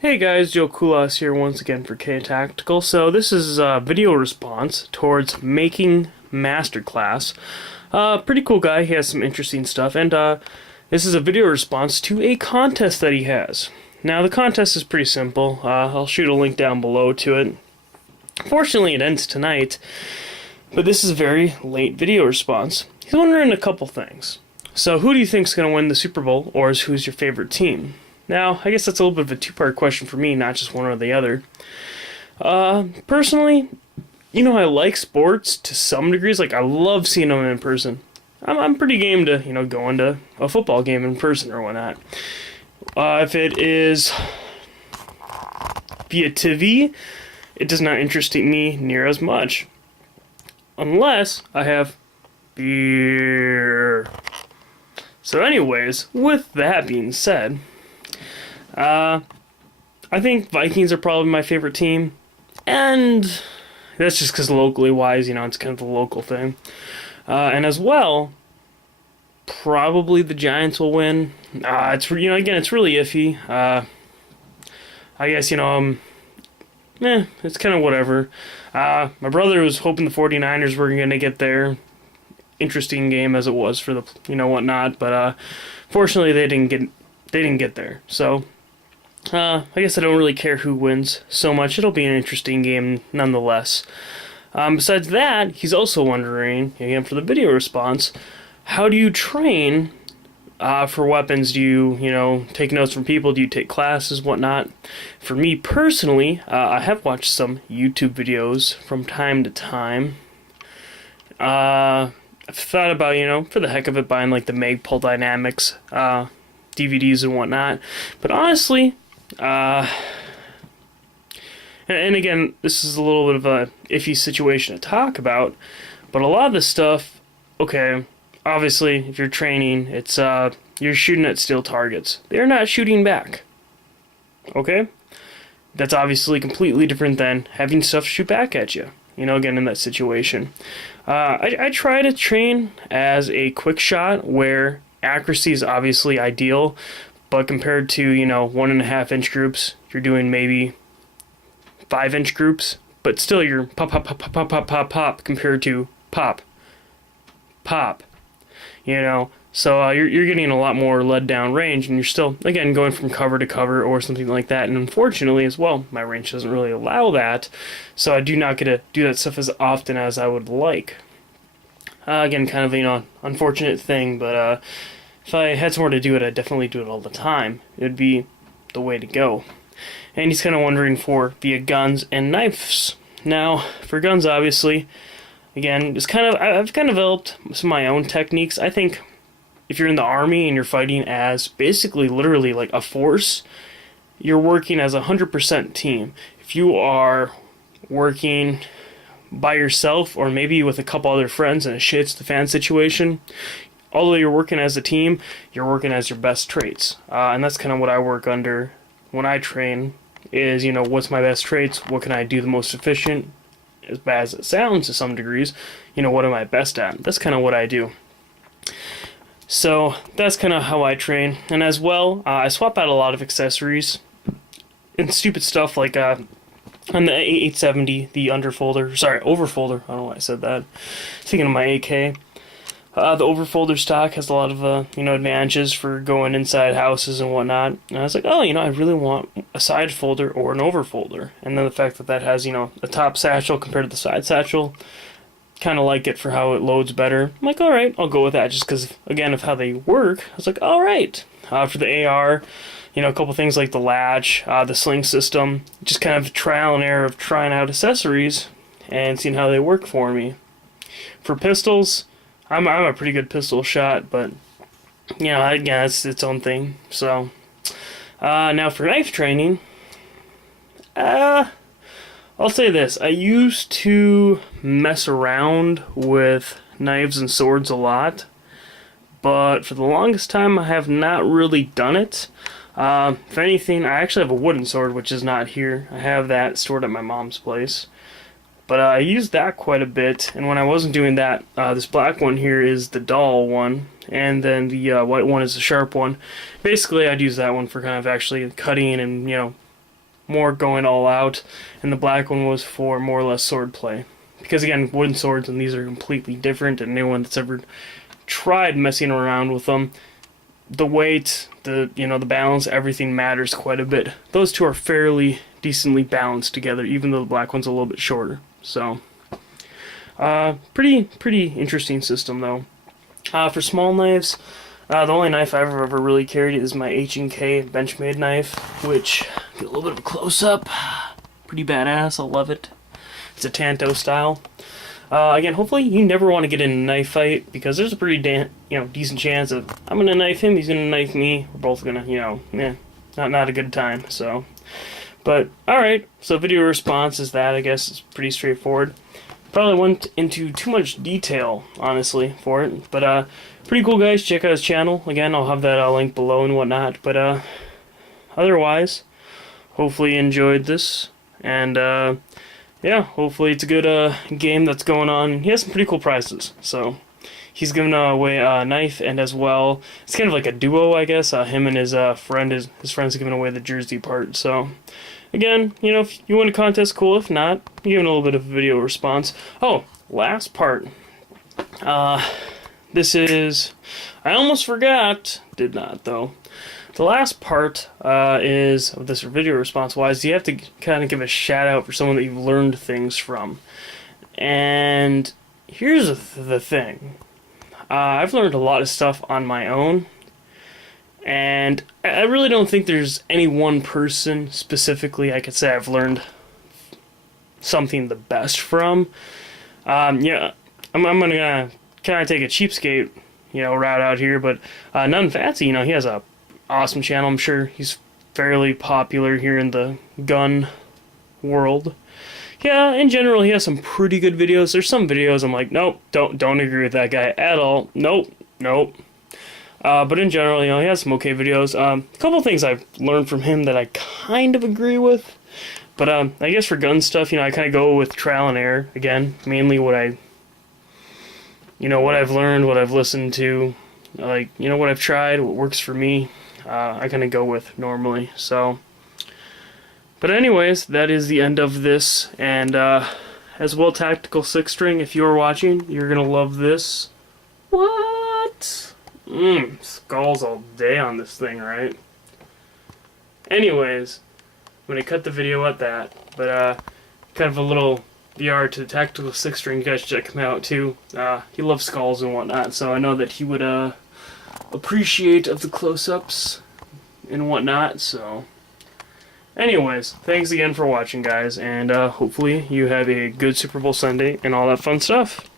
Hey guys, Joe Kulas here once again for K Tactical. So this is a video response towards Making Masterclass. Pretty cool guy, he has some interesting stuff, and this is a video response to a contest that he has. Now the contest is pretty simple, I'll shoot a link down below to it. Fortunately it ends tonight, but this is a very late video response. He's wondering a couple things. So who do you think is going to win the Super Bowl, or who's your favorite team? Now, I guess that's a little bit of a two-part question for me, not just one or the other. Personally, I like sports to some degrees. Like, I love seeing them in person. I'm pretty game to, going to a football game in person or whatnot. If it is via TV, it does not interest me near as much. Unless I have beer. So anyways, with that being said, I think Vikings are probably my favorite team, and that's just because locally wise, it's kind of the local thing. And as well, probably the Giants will win. It's again, it's really iffy. I guess it's kind of whatever. My brother was hoping the 49ers were going to get there. Interesting game as it was for the whatnot, but fortunately they didn't get there. So. I guess I don't really care who wins so much. It'll be an interesting game nonetheless. Besides that, he's also wondering, again for the video response, how do you train for weapons? Do you, take notes from people? Do you take classes, whatnot? For me personally, I have watched some YouTube videos from time to time. I've thought about, for the heck of it, buying like the Magpul Dynamics DVDs and whatnot. But honestly, and again, this is a little bit of a iffy situation to talk about, but a lot of this stuff, okay, obviously, if you're training, it's, you're shooting at steel targets. They're not shooting back, okay? That's obviously completely different than having stuff shoot back at you, again, in that situation. I try to train as a quick shot where accuracy is obviously ideal, but compared to 1.5-inch groups, you're doing maybe 5-inch groups, but still you're pop pop pop pop pop pop pop pop compared to pop pop, so you're getting a lot more lead down range, and you're still again going from cover to cover or something like that. And unfortunately as well, my range doesn't really allow that, so I do not get to do that stuff as often as I would like. Again, kind of unfortunate thing, but if I had somewhere to do it, I'd definitely do it all the time. It would be the way to go. And he's kind of wondering for via guns and knives. Now, for guns, obviously, again, I've kind of developed some of my own techniques. I think if you're in the army and you're fighting as basically literally like a force, you're working as a 100% team. If you are working by yourself or maybe with a couple other friends in a shits the fan situation, although you're working as a team, you're working as your best traits. And that's kind of what I work under when I train is, what's my best traits? What can I do the most efficient? As bad as it sounds to some degrees, what am I best at? That's kind of what I do. So that's kind of how I train. And as well, I swap out a lot of accessories and stupid stuff like on the 870, the overfolder. I don't know why I said that. Thinking of my AK. The overfolder stock has a lot of, advantages for going inside houses and whatnot. And I was like, oh, I really want a side folder or an overfolder. And then the fact that that has, a top satchel compared to the side satchel, kind of like it for how it loads better. I'm like, all right, I'll go with that just because, again, of how they work. I was like, all right. For the AR, a couple things like the latch, the sling system, just kind of trial and error of trying out accessories and seeing how they work for me. For pistols, I'm a pretty good pistol shot, but again, it's its own thing. So now for knife training, I'll say this: I used to mess around with knives and swords a lot, but for the longest time I have not really done it. If anything, I actually have a wooden sword, which is not here. I have that stored at my mom's place. But I used that quite a bit, and when I wasn't doing that, this black one here is the dull one, and then the white one is the sharp one. Basically, I'd use that one for kind of actually cutting and, more going all out, and the black one was for more or less sword play. Because again, wooden swords and these are completely different, and anyone that's ever tried messing around with them, the weight, the balance, everything matters quite a bit. Those two are fairly decently balanced together, even though the black one's a little bit shorter. So, pretty interesting system though. For small knives, the only knife I've ever really carried is my H&K Benchmade knife, which, get a little bit of a close-up, pretty badass, I love it. It's a Tanto style. Again, hopefully you never want to get in a knife fight, because there's a pretty decent chance of I'm gonna knife him, he's gonna knife me, we're both gonna, not a good time. So, but alright, so video response is that, I guess it's pretty straightforward. Probably went into too much detail, honestly, for it, but pretty cool, guys. Check out his channel. Again, I'll have that link below and whatnot. But otherwise, hopefully you enjoyed this, and yeah, hopefully it's a good game that's going on. He has some pretty cool prizes, so he's giving away a knife, and as well, it's kind of like a duo, I guess. Him and his friend's giving away the jersey part. So again, if you win a contest, cool. If not, you're giving a little bit of a video response. Oh, last part. This is, I almost forgot, did not though. The last part is, of this video response-wise, you have to kind of give a shout-out for someone that you've learned things from. And here's the thing. I've learned a lot of stuff on my own, and I really don't think there's any one person specifically I could say I've learned something the best from. Yeah, I'm gonna kind of take a cheapskate, route out here, but None Fancy, he has a awesome channel. I'm sure he's fairly popular here in the gun world. Yeah, in general, he has some pretty good videos. There's some videos I'm like, nope, don't agree with that guy at all. Nope. But in general, he has some okay videos. A couple things I've learned from him that I kind of agree with. But I guess for gun stuff, I kind of go with trial and error. Again, mainly what I've learned, what I've listened to, what I've tried, what works for me. I kind of go with normally. So, but anyways, that is the end of this. And as well, Tactical 6 String, if you're watching, you're gonna love this. What? Skulls all day on this thing, right? Anyways, I'm gonna cut the video at that. But kind of a little VR to the Tactical 6 String. You guys check him out too. He loves skulls and whatnot, so I know that he would appreciate of the close-ups and whatnot. So anyways, thanks again for watching, guys, and hopefully you have a good Super Bowl Sunday and all that fun stuff.